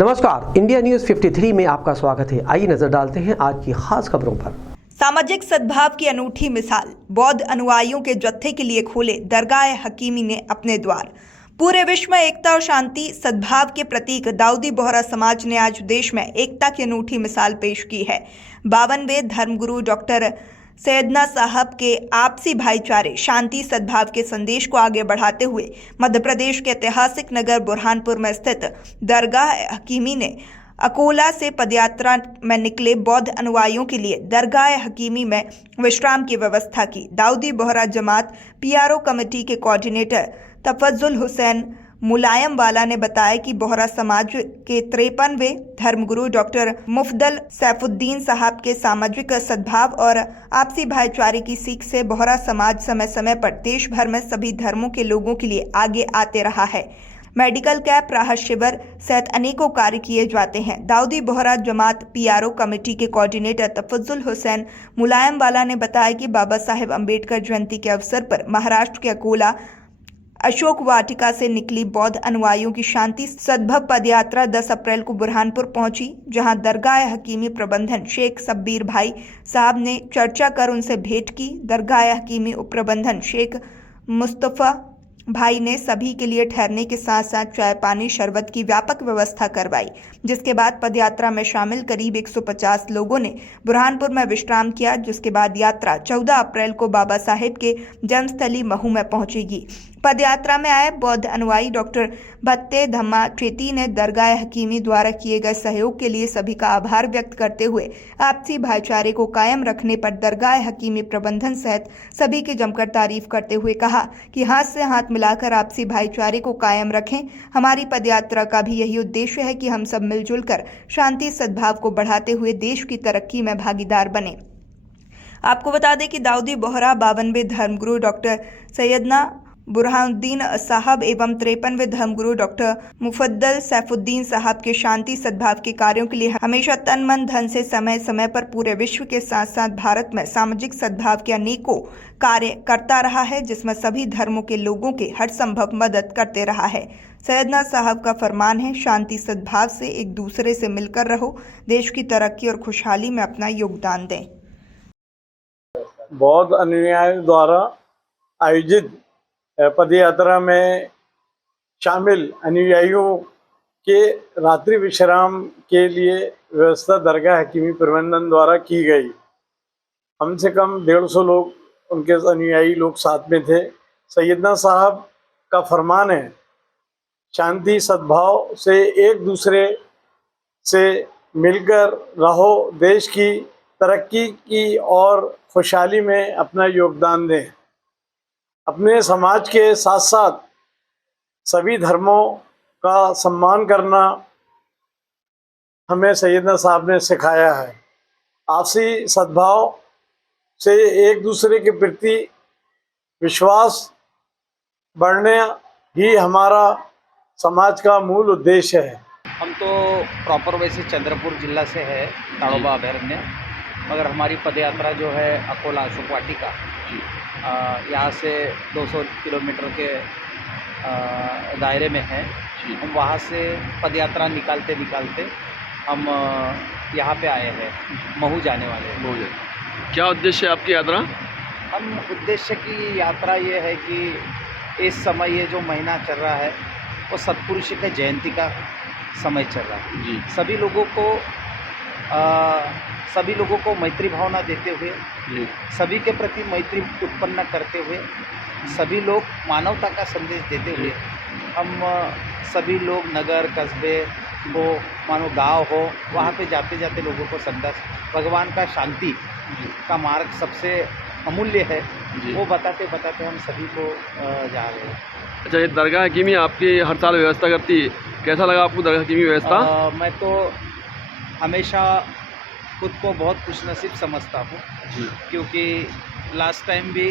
नमस्कार, India news 53 में आपका स्वागत है। आइए नजर डालते हैं आज की खास खबरों पर। सामाजिक सद्भाव की अनूठी मिसाल, बौद्ध अनुयायियों के जत्थे के लिए खोले दरगाह हकीमी ने अपने द्वार। पूरे विश्व में एकता और शांति सद्भाव के प्रतीक दाऊदी बोहरा समाज ने आज देश में एकता की अनूठी मिसाल पेश की है। 52वें धर्मगुरु डॉक्टर सैयदना साहब के आपसी भाईचारे, शांति, सद्भाव के संदेश को आगे बढ़ाते हुए मध्य प्रदेश के ऐतिहासिक नगर बुरहानपुर में स्थित दरगाह हकीमी ने अकोला से पदयात्रा में निकले बौद्ध अनुयायियों के लिए दरगाह हकीमी में विश्राम की व्यवस्था की। दाऊदी बोहरा जमात पीआरओ कमेटी के कोऑर्डिनेटर तफज्जुल हुसैन मुलायम वाला ने बताया कि बोहरा समाज के 53वें धर्मगुरु डॉक्टर मुफद्दल सैफुद्दीन साहब के सामाजिक सद्भाव और आपसी भाईचारे की सीख से बोहरा समाज समय समय पर देश भर में सभी धर्मों के लोगों के लिए आगे आते रहा है। मेडिकल कैंप, राहत शिविर सहित अनेकों कार्य किए जाते हैं। दाऊदी बोहरा जमात पीआरओ कमेटी के कोऑर्डिनेटर तफज्जुल हुसैन मुलायम वाला ने बताया कि बाबा साहेब अम्बेडकर जयंती के अवसर पर महाराष्ट्र के अकोला अशोक वाटिका से निकली बौद्ध अनुयायियों की शांति सद्भव पदयात्रा 10 अप्रैल को बुरहानपुर पहुंची, जहां दरगाह हकीमी प्रबंधन शेख सब्बीर भाई साहब ने चर्चा कर उनसे भेंट की। दरगाह हकीमी उप प्रबंधन शेख मुस्तफ़ा भाई ने सभी के लिए ठहरने के साथ साथ चाय, पानी, शरबत की व्यापक व्यवस्था करवाई, जिसके बाद पदयात्रा में शामिल करीब 150 लोगों ने बुरहानपुर में विश्राम किया, जिसके बाद यात्रा 14 अप्रैल को बाबा साहेब के जन्मस्थली महू में पहुंचेगी। पदयात्रा में आए बौद्ध अनुयायी डॉक्टर भत्ते धम्मा चेती ने दरगाह हकीमी द्वारा किए गए सहयोग के लिए सभी का आभार व्यक्त करते हुए आपसी भाईचारे को कायम रखने पर दरगाह हकीमी प्रबंधन सहित सभी की जमकर तारीफ करते हुए कहा कि हाथ से हाथ मिलाकर आपसी भाईचारे को कायम रखें। हमारी पदयात्रा का भी यही उद्देश्य है कि हम सब मिलजुल कर शांति सद्भाव को बढ़ाते हुए देश की तरक्की में भागीदार बने। आपको बता दें कि दाऊदी बोहरा 52वें धर्मगुरु डॉक्टर सैयदना बुरहानुद्दीन साहब एवं 53वें धर्मगुरु डॉक्टर मुफद्दल सैफुद्दीन साहब के शांति सद्भाव के कार्यों के लिए हमेशा तन मन धन से समय समय पर पूरे विश्व के साथ साथ भारत में सामाजिक सद्भाव के अनेकों कार्य करता रहा है, जिसमें सभी धर्मों के लोगों के हर संभव मदद करते रहा है। सैयदना साहब का फरमान है, शांति सद्भाव से एक दूसरे से मिलकर रहो, देश की तरक्की और खुशहाली में अपना योगदान दें। बौद्ध अनुयायियों द्वारा आयोजित पदयात्रा में शामिल अनुयायियों के रात्रि विश्राम के लिए व्यवस्था दरगाह हकीमी प्रबंधन द्वारा की गई। कम से कम 150 लोग, उनके अनुयायी लोग साथ में थे। सैयदना साहब का फरमान है, शांति सद्भाव से एक दूसरे से मिलकर रहो, देश की तरक्की की और खुशहाली में अपना योगदान दें। अपने समाज के साथ साथ सभी धर्मों का सम्मान करना हमें सैयदना साहब ने सिखाया है। आपसी सद्भाव से एक दूसरे के प्रति विश्वास बढ़ने ही हमारा समाज का मूल उद्देश्य है। हम तो प्रॉपर वैसे चंद्रपुर जिला से है, ताड़ोबा अभयारण्य, मगर हमारी पदयात्रा जो है अकोला अशोक वाटिका, यहाँ से 200 किलोमीटर के दायरे में है। हम वहाँ से पदयात्रा निकालते निकालते हम यहाँ पे आए हैं, महू जाने वाले हैं। क्या उद्देश्य है आपकी यात्रा? हम उद्देश्य की यात्रा ये है कि इस समय ये जो महीना चल रहा है वो सतपुरुष के जयंती का समय चल रहा है जी। सभी लोगों को मैत्री भावना देते हुए, सभी के प्रति मैत्री उत्पन्न करते हुए, सभी लोग मानवता का संदेश देते हुए हम सभी लोग नगर कस्बे हो, मानो गांव हो, वहाँ पे जाते जाते लोगों को संदेश भगवान का शांति का मार्ग सबसे अमूल्य है वो बताते बताते हम सभी को जा रहे हैं। अच्छा, ये दरगाह हकीमी आपकी हर साल व्यवस्था करती है, कैसा लगा आपको दरगाह हकीमी व्यवस्था? मैं तो हमेशा खुद को बहुत खुशनसीब समझता हूँ, क्योंकि लास्ट टाइम भी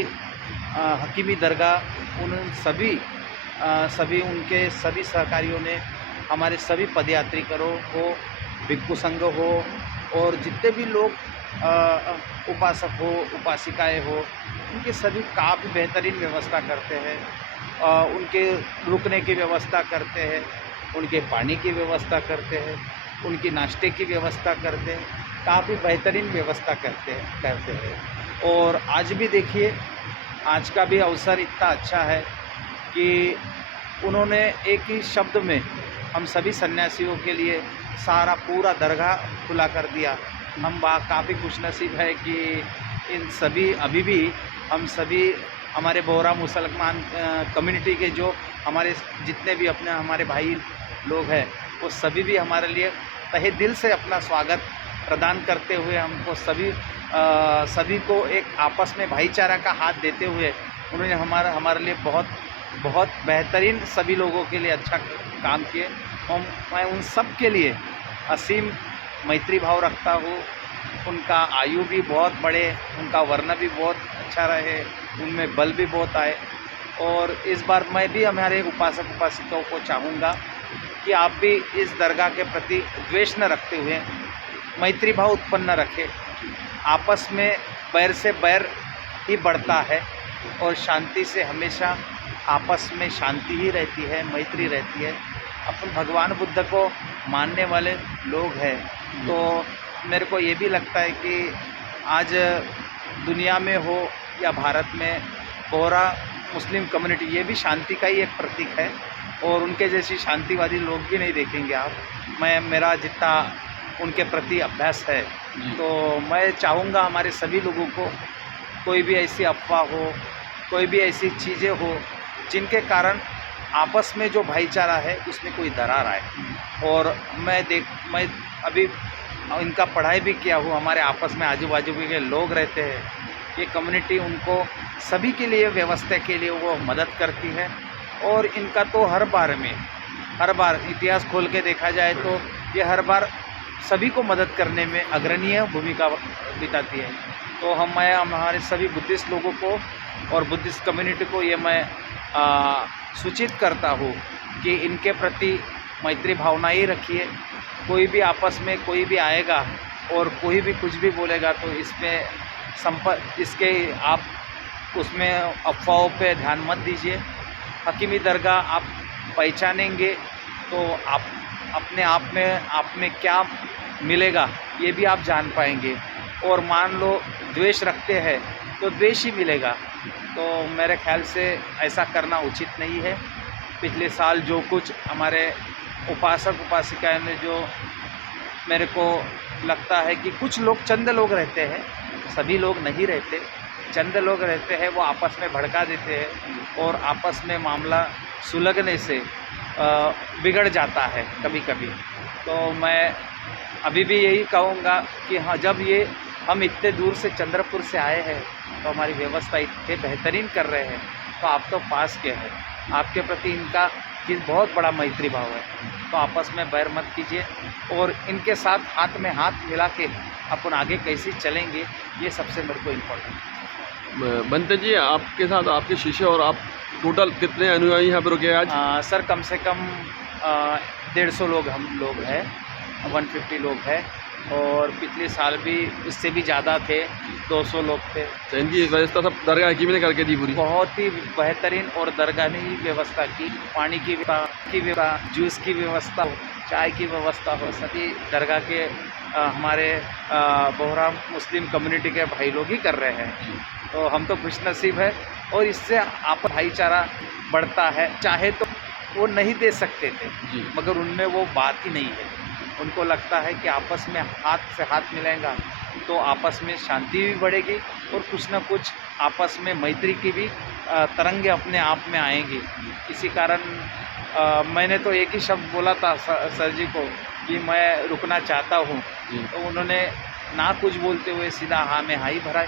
हकीमी दरगाह उन सभी उनके सभी सहकारियों ने, हमारे सभी पदयात्रिकरों को, भिक्षु संघ हो और जितने भी लोग उपासक हो, उपासिकाएं हो, उनके सभी काफ़ी बेहतरीन व्यवस्था करते हैं, उनके रुकने की व्यवस्था करते हैं। उनके पानी की व्यवस्था करते हैं, उनकी नाश्ते की व्यवस्था करते हैं, काफ़ी बेहतरीन व्यवस्था करते हैं। और आज भी देखिए, आज का भी अवसर इतना अच्छा है कि उन्होंने एक ही शब्द में हम सभी सन्यासियों के लिए सारा पूरा दरगाह खुला कर दिया। हम काफ़ी खुशनसीब है कि इन सभी अभी भी हम सभी हमारे बोहरा मुसलमान कम्युनिटी के जो हमारे जितने भी अपने हमारे भाई लोग हैं, वो सभी भी हमारे लिए तहे दिल से अपना स्वागत प्रदान करते हुए हमको सभी को एक आपस में भाईचारा का हाथ देते हुए उन्होंने हमारे लिए बहुत बेहतरीन सभी लोगों के लिए अच्छा काम किए। और मैं उन सब के लिए असीम मैत्री भाव रखता हूँ। उनका आयु भी बहुत बढ़े, उनका वर्ण भी बहुत अच्छा रहे, उनमें बल भी बहुत आए। और इस बार मैं भी हमारे उपासक उपासिकाओं को चाहूँगा कि आप भी इस दरगाह के प्रति द्वेष न रखते हुए मैत्री भाव उत्पन्न रखें। आपस में बैर से बैर ही बढ़ता है और शांति से हमेशा आपस में शांति ही रहती है, मैत्री रहती है। अपन भगवान बुद्ध को मानने वाले लोग हैं, तो मेरे को ये भी लगता है कि आज दुनिया में हो या भारत में बोहरा मुस्लिम कम्युनिटी ये भी शांति का ही एक प्रतीक है और उनके जैसी शांतिवादी लोग भी नहीं देखेंगे आप। मेरा जितना उनके प्रति अभ्यास है, तो मैं चाहूँगा हमारे सभी लोगों को कोई भी ऐसी अफवाह हो, कोई भी ऐसी चीज़ें हो जिनके कारण आपस में जो भाईचारा है उसमें कोई दरार आए। और मैं अभी इनका पढ़ाई भी किया हूँ, हमारे आपस में आजू बाजू के लोग रहते हैं, ये कम्युनिटी उनको सभी के लिए व्यवस्था के लिए वो मदद करती है। और इनका तो हर बार इतिहास खोल के देखा जाए तो ये हर बार सभी को मदद करने में अग्रणीय भूमिका बिताती है। तो मैं हमारे सभी बुद्धिस्ट लोगों को और बुद्धिस्ट कम्युनिटी को ये मैं सूचित करता हूँ कि इनके प्रति मैत्री भावना ही रखिए। कोई भी आपस में कोई भी आएगा और कोई भी कुछ भी बोलेगा तो इसके आप उसमें अफवाहों पे ध्यान मत दीजिए। हकीमी दरगाह आप पहचानेंगे तो आप अपने आप में क्या मिलेगा ये भी आप जान पाएंगे। और मान लो द्वेष रखते हैं तो द्वेष ही मिलेगा। तो मेरे ख्याल से ऐसा करना उचित नहीं है। पिछले साल जो कुछ हमारे उपासक उपासिकाएं ने जो मेरे को लगता है कि कुछ लोग चंद लोग रहते हैं, सभी लोग नहीं रहते, चंद लोग रहते हैं, वो आपस में भड़का देते हैं और आपस में मामला सुलगने से बिगड़ जाता है कभी कभी। तो मैं अभी भी यही कहूँगा कि हाँ, जब ये हम इतने दूर से चंद्रपुर से आए हैं तो हमारी व्यवस्था इतने बेहतरीन कर रहे हैं, तो आप तो पास के हैं, आपके प्रति इनका बहुत बड़ा मैत्री भाव है। तो आपस में बैर मत कीजिए और इनके साथ हाथ में हाथ मिला के अपन आगे कैसे चलेंगे ये सबसे मेरे को इम्पोर्टेंट। बनते जी, आपके साथ आपके शिष्य और आप टोटल कितने अनुयायी यहाँ पर रुके आज? सर कम से कम 150 लोग हम लोग हैं, 150 लोग हैं। और पिछले साल भी इससे भी ज़्यादा थे, 200 लोग थे। तो इनकी व्यवस्था सब दरगाह हकीमी ने करके दी पूरी? बहुत ही बेहतरीन। और दरगाह ने ही व्यवस्था की, पानी की व्यवस्था, जूस की व्यवस्था, चाय की व्यवस्था हो, सभी दरगाह के हमारे बोहरा मुस्लिम कम्युनिटी के भाई लोग ही कर रहे हैं। तो हम तो खुशनसीब है और इससे आप भाईचारा बढ़ता है। चाहे तो वो नहीं दे सकते थे, मगर उनमें वो बात ही नहीं है। उनको लगता है कि आपस में हाथ से हाथ मिलेगा तो आपस में शांति भी बढ़ेगी और कुछ न कुछ आपस में मैत्री की भी तरंगे अपने आप में आएंगी। इसी कारण मैंने तो एक ही शब्द बोला था सर जी को कि मैं रुकना चाहता हूँ, तो उन्होंने ना कुछ बोलते हुए सीधा हाँ में हाँ ही भराए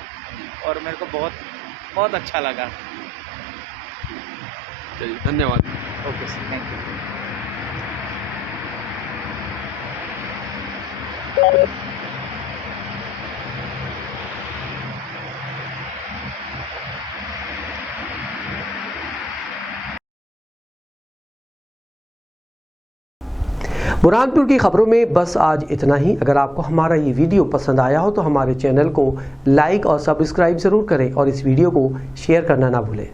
और मेरे को बहुत अच्छा लगा। चलिए, धन्यवाद। Okay sir, thank you. Burhanpur की खबरों में बस आज इतना ही। अगर आपको हमारा ये वीडियो पसंद आया हो तो हमारे चैनल को लाइक और सब्सक्राइब ज़रूर करें और इस वीडियो को शेयर करना ना भूलें।